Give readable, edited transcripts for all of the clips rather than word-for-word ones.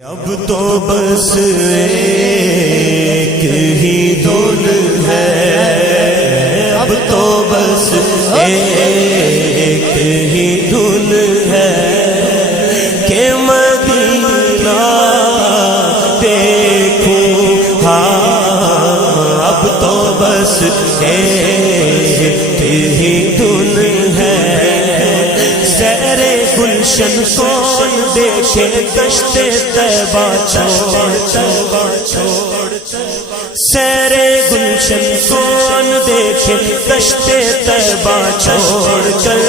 اب تو بس ایک ہی دھن ہے، اب تو بس ایک ہی دھن ہے کہ مدینہ دیکھوں، ہاں اب تو بس ایک ہی دھن ہے۔ سیر گلشن کون دیکھے دشت طیبہ چھوڑ، سیر گلشن کون دیکھے دشت طیبہ چھوڑ کر،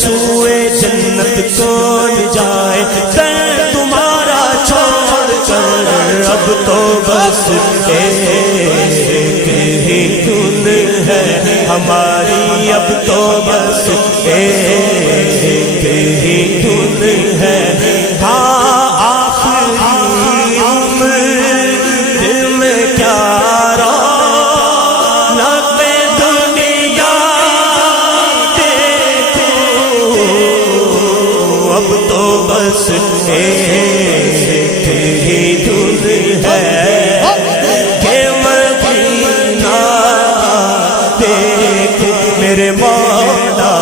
سوئے جنت کون جائے در تمہارا چھوڑ کر، اب تو بس ایک ہی دھن ہے ہماری، اب تو بس ایک ہی دھن ہے۔ ہاں آخری عمر میں کیا رونق دنیا دیکھوں، اب تو بس ایک ہی دھن ہے کہ مدینہ دیکھ میرے مولا،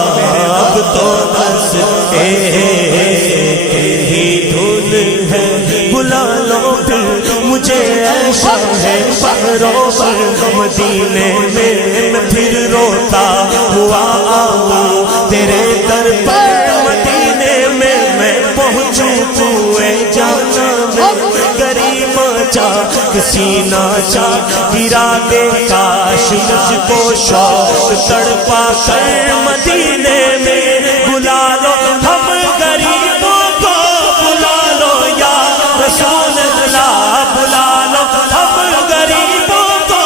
اب تو بس ایک ہی دھن ہے۔ بلا لو پھر مجھے ایسا ہے بروبر مدینے میں میں پھر روتا ہوا آؤں تیرے در پر، مدینے میں میں پہنچوں کوئے جانا میں غریب چاہ کسی نہ چاہ گرا دے، کاش مجھ کو شوق تڑپا کر مدینے میں بلا لو، ہم غریبوں کو بلا لو یا رسول اللہ، بلا لو ہم غریبوں کو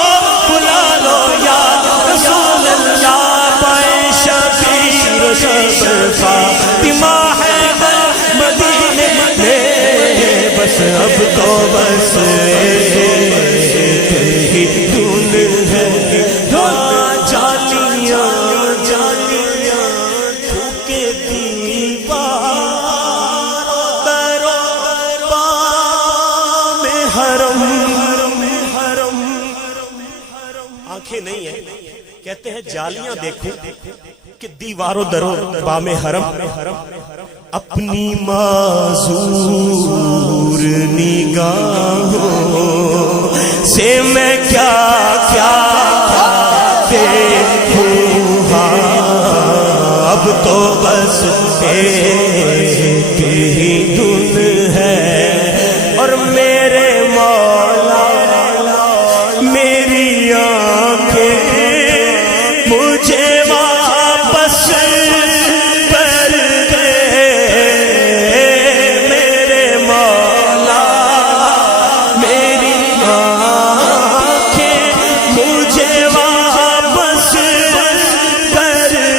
بلا لو یا رسول اللہ، پائے شبیر شفا دماغ ہے مدینے میں، بس اب تو بس ایک ہی دھن ہے۔ جالیاں جالیاں تھوکے دیوار درو پام حرم، آنکھیں نہیں ہیں کہتے ہیں جالیاں دیکھوں کہ دیواروں درو بام حرم، اپنی معذور نگاہوں سے میں کیا کیا دیکھوں، ہاں اب تو بس ایک ہی